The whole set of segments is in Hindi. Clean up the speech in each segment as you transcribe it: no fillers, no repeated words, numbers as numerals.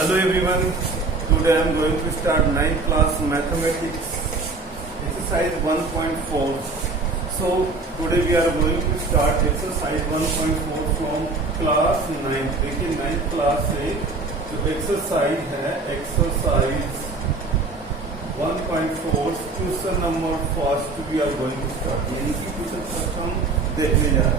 Hello everyone, today I am going to start 9th class mathematics exercise 1.4. So today we are going to start exercise 1.4 from class 9. देखिए 9th class से जो exercise है exercise 1.4 question number first we are going to start, यानी कि क्वेश्चन फर्स्ट हम देखने जा रहे हैं।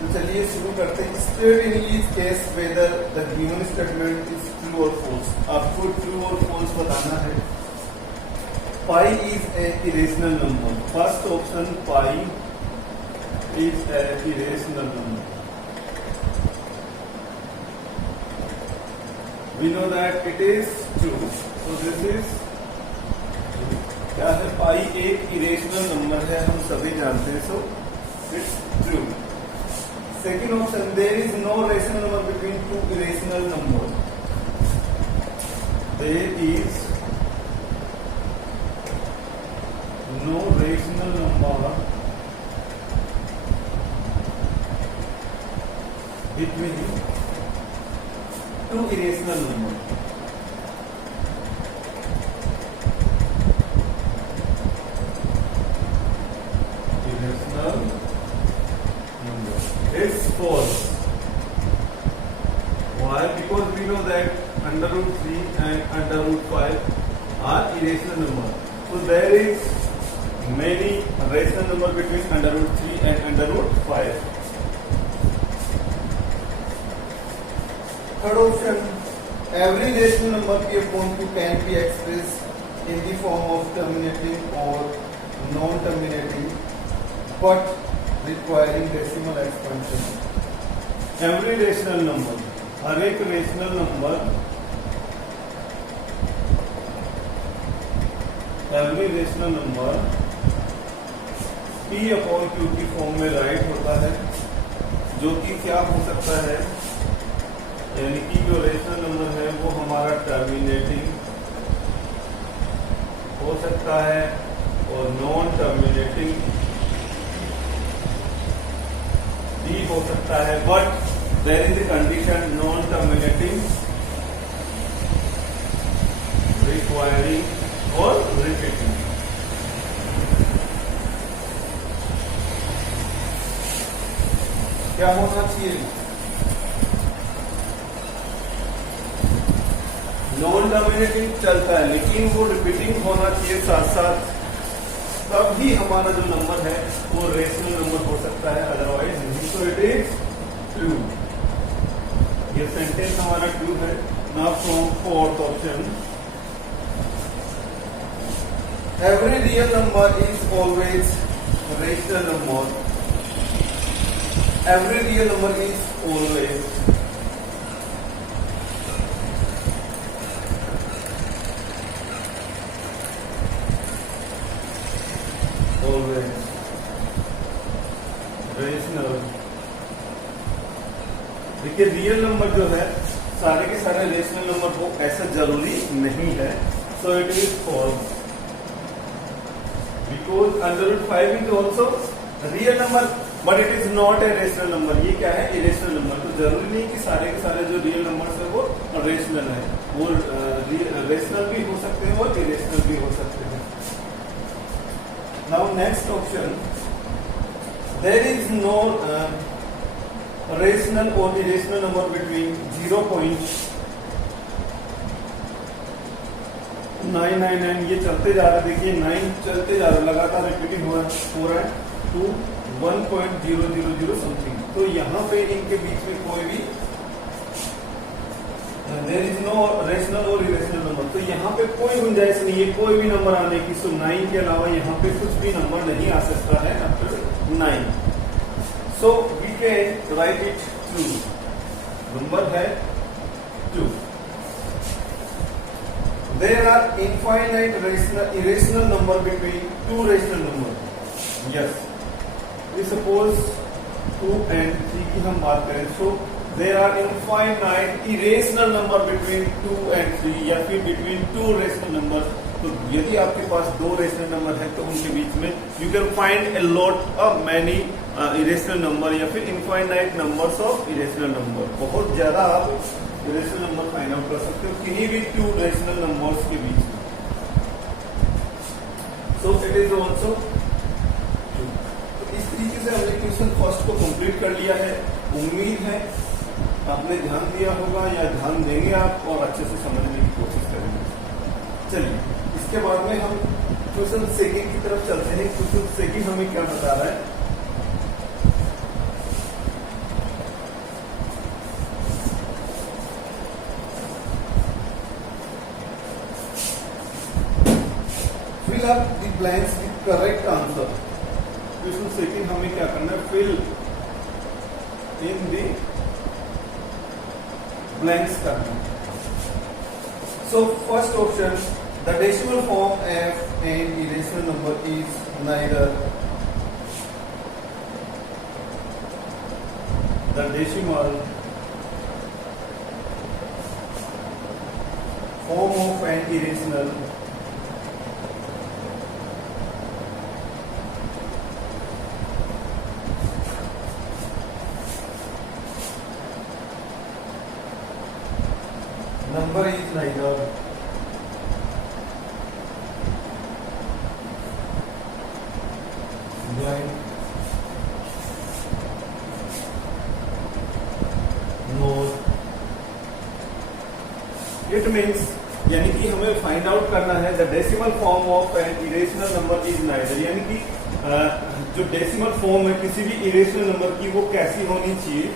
तो चलिए शुरू करते हैं। State in each case whether the given statement is true और फॉल्स। आपको ट्रू और फॉल्स बताना है। Pi is a irrational number. First option, pi is a irrational number. We know that it is true, so this is क्या है, पाई एक इरेशनल नंबर है, हम सभी जानते हैं, so it's true. Second option, there is no rational number between two irrational numbers. There is no rational number between two irrational numbers. Irrational is false. Why? Because we know that under root 3 and under root 5 are irrational number. So there is many rational number between under root 3 and under root 5. Third option, every rational number p upon q can be expressed in the form of terminating or non-terminating, but requiring decimal expansion. Every rational number, हर एक rational number, every rational number p upon q की फॉर्म में राइट होता है, जो कि क्या हो सकता है, यानी कि जो रेशनल नंबर है वो हमारा टर्मिनेटिंग हो सकता है और नॉन टर्मिनेटिंग भी हो सकता है, but there is a condition, non terminating, recurring और रिपीटिंग। क्या होना चाहिए, नॉन टर्मिनेटिंग चलता है लेकिन वो रिपीटिंग होना चाहिए साथ साथ, तब ही हमारा जो नंबर है वो रेशनल नंबर हो सकता है, अदरवाइज नहीं। तो इट इज ट्रू, ये सेंटेंस हमारा ट्रू है। Now from fourth option, every real number is always rational number. Every real number is always rational. देखिए रियल नंबर जो है सारे के सारे रेशनल नंबर हो ऐसा जरूरी नहीं है, so it is false, because under root 5 is also real number but it is not a rational number. ये क्या है, इरेशनल नंबर। तो जरूरी नहीं कि सारे के सारे जो रियल नंबर्स है वो रेशनल है, वो रेशनल भी हो सकते हैं और इरेशनल भी हो सकते हैं। Now next option, there is no rational or irrational number between 0.999, ये चलते जा रहा है, देखिए 9 चलते जा रहा है, लगातार रिपीटिंग हो रहा है, टू 1.000 समथिंग। तो यहाँ पे इनके बीच में कोई भी there is no rational और irrational number, तो यहाँ पे कोई गुंजाइश नहीं है कोई भी नंबर आने की। सो 9 के अलावा यहाँ पे कुछ भी नंबर नहीं आ सकता है after 9, so we can write it true. Number है 2। There are infinite irrational number between two rational number. Yes, we suppose 2 and 3 की हम बात करें, so there are infinite irrational number between 2 and 3 या फिर between two rational numbers। तो यदि आपके पास दो रेशनल नंबर है तो उनके बीच में you can find a lot of many irrational number या फिर infinite numbers of irrational number. बहुत ज्यादा आप इरेशनल नंबर फाइंड आउट कर सकते हो किन्हीं भी टू रेशनल नंबर्स के बीच में। सो इट इज ऑल्सो ट्रू। तो इस तरीके से हमने क्वेश्चन फर्स्ट को कंप्लीट कर लिया है। उम्मीद है आपने ध्यान दिया होगा या ध्यान देंगे आप और अच्छे से समझने की कोशिश करेंगे। चलिए इसके बाद में हम क्वेश्चन सेकंड की तरफ चलते हैं। क्वेश्चन सेकंड हमें क्या बता रहा है? Fill up the blanks with correct answer. Question second हमें क्या करना है? फिल इन द ब्लैंक्स करना। So first option, the decimal form f an irrational number is neither the decimal form of an irrational number is neither blank nor it means, यानी कि हमें फाइंड आउट करना है the decimal form of an irrational number is neither, यानी कि जो डेसिमल फॉर्म है किसी भी इरेशनल नंबर की वो कैसी होनी चाहिए।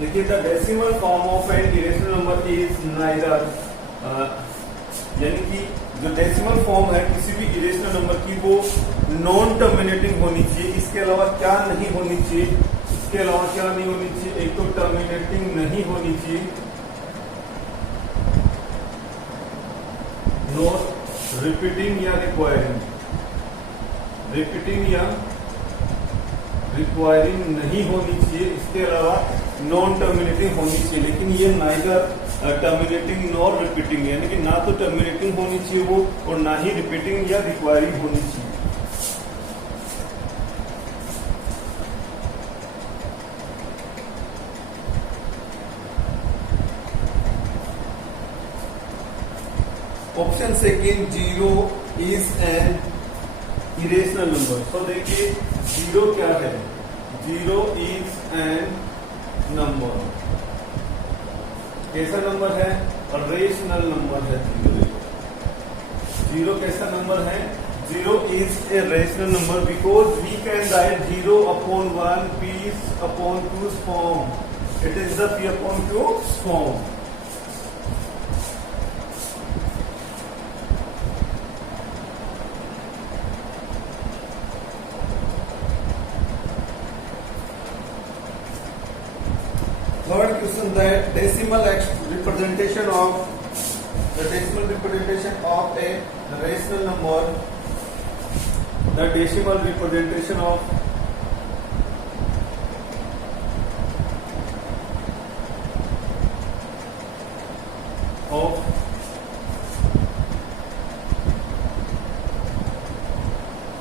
देखिए the decimal form of an irrational number is neither, यानी कि जो डेसिमल फॉर्म है किसी भी इरेशनल नंबर की वो नॉन टर्मिनेटिंग होनी चाहिए। इसके अलावा क्या नहीं होनी चाहिए? इसके अलावा क्या नहीं होनी चाहिए? एक तो टर्मिनेटिंग नहीं होनी चाहिए, नॉट रिपीटिंग या रिक्वायरिंग, रिपीटिंग या रिक्वायरिंग नहीं होनी चाहिए। इसके अलावा नॉन टर्मिनेटिंग होनी चाहिए। लेकिन ये नाइदर टर्मिनेटिंग नॉर रिपीटिंग, यानी कि ना तो टर्मिनेटिंग होनी चाहिए वो और ना ही रिपीटिंग या रिक्वायरिंग होनी चाहिए। Option second, zero is an irrational number. तो देखिए जीरो क्या है? जीरो इज एन नंबर, कैसा नंबर है? और रेशनल नंबर है। जीरो कैसा नंबर है? Zero is a rational number because we can write zero upon one, P upon Q form. It is the P upon Q form. Third question, that decimal representation of the decimal representation of a rational number, the decimal representation of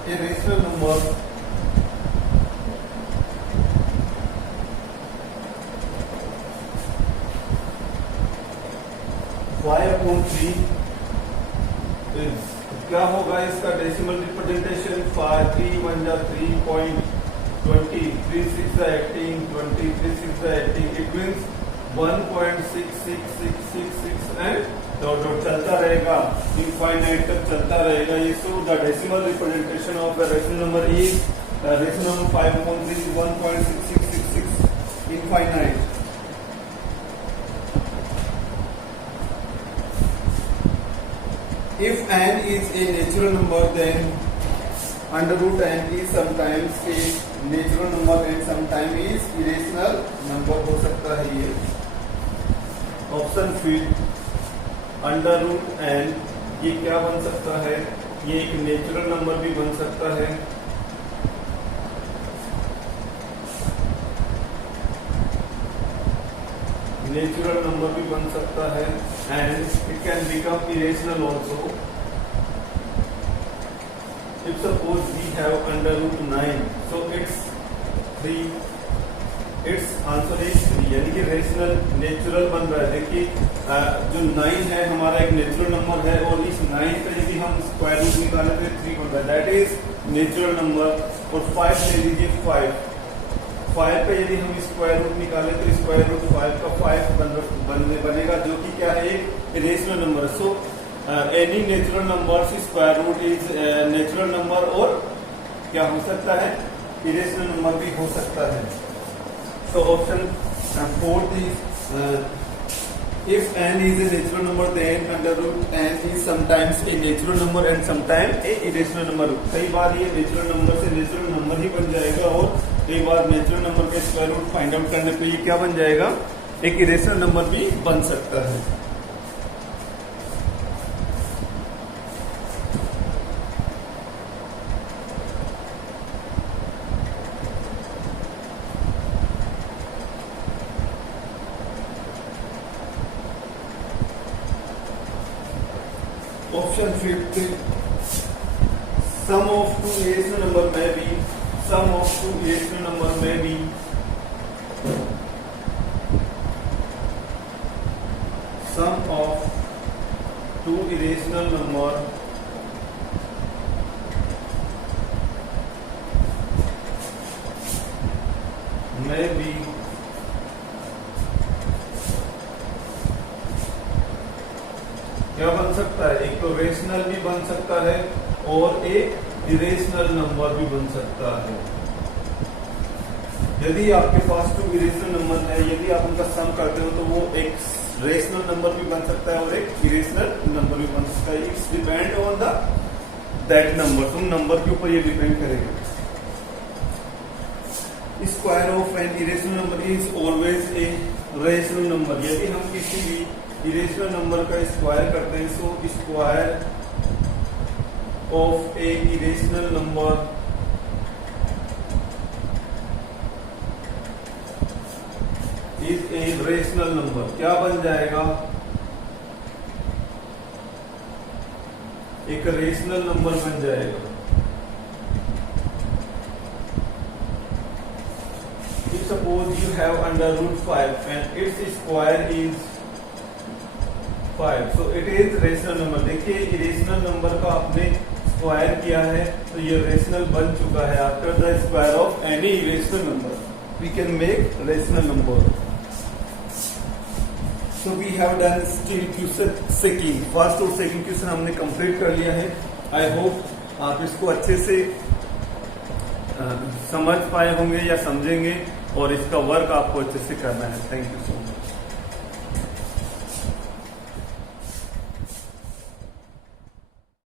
a rational number y/3 is, क्या होगा इसका डेसिमल रिप्रेजेंटेशन? 3 1 जा 3.20, 3 6 18, 20 3 6 18, it means 1.66666 and dot dot चलता रहेगा, इनफाइनाइट तक चलता रहेगा ये। So the decimal representation of the rational number is rational number 5/3 is 1.6666 infinite. If n is a natural number, then under root n is sometimes a natural number and sometimes is irrational number हो सकता है ये। ऑप्शन फिर अंडर रूट n ये क्या बन सकता है? ये एक नेचुरल नंबर भी बन सकता है, नेचुरल नंबर भी बन सकता है and it can become irrational also. If suppose we have under root 9, so it's answer is 3, यानी कि रेशनल नेचुरल बन रहा है। देखिए जो 9 है हमारा एक नेचुरल नंबर है और इस 9 का यदि हम स्क्वायर रूट निकालें तो 3 बन रहा है, दैट इज नेचुरल नंबर। और 5 ले लीजिए, 5 का यदि हम स्क्वायर रूट निकालें तो स्क्वायर रूट 5 का 5 बनेगा, जो कि क्या है, एक irrational number. So any natural number square root is natural number, और क्या हो सकता है, इरेशनल नंबर भी हो सकता है। So option 4 is if n is a natural number then under root n is sometimes a natural number and sometimes a irrational number। कई बार ये नेचुरल नंबर से नेचुरल नंबर ही बन जाएगा और कई बार नेचुरल नंबर का स्क्वायर रूट फाइंड आउट करने पे ये क्या बन जाएगा, एक इरेशनल नंबर भी बन सकता है। Option 5, sum of two irrational number may be, sum of two irrational number may be sum of two irrational number may be क्या बन सकता है, एक तो रेशनल भी बन सकता है और एक इरेशनल नंबर भी बन सकता है। यदि आपके पास 2 इरेशनल नंबर है, यदि आप उनका सम करते हो तो वो एक रेशनल नंबर भी बन सकता है और एक इरेशनल नंबर भी बन सकता है। It's depend on the that number, तुम नंबर के ऊपर ये डिपेंड करेगा। Square of an irrational number is always a rational number. यदि हम किसी भी इरेशनल नंबर का स्क्वायर करते हैं, so square of A irrational number is a rational number. क्या बन जाएगा, एक रेशनल नंबर बन जाएगा। If suppose you have under root 5 and its square is 5, so it is rational number। देखिए इरेशनल नंबर का आपने स्क्वायर किया है तो ये रेशनल बन चुका है। After the square of any irrational number we can make rational number. So we have done still question second, first और सेकंड क्वेश्चन हमने कंप्लीट कर लिया है। आई होप आप इसको अच्छे से समझ पाए होंगे या समझेंगे और इसका वर्क आपको अच्छे से करना है। Thank you so much.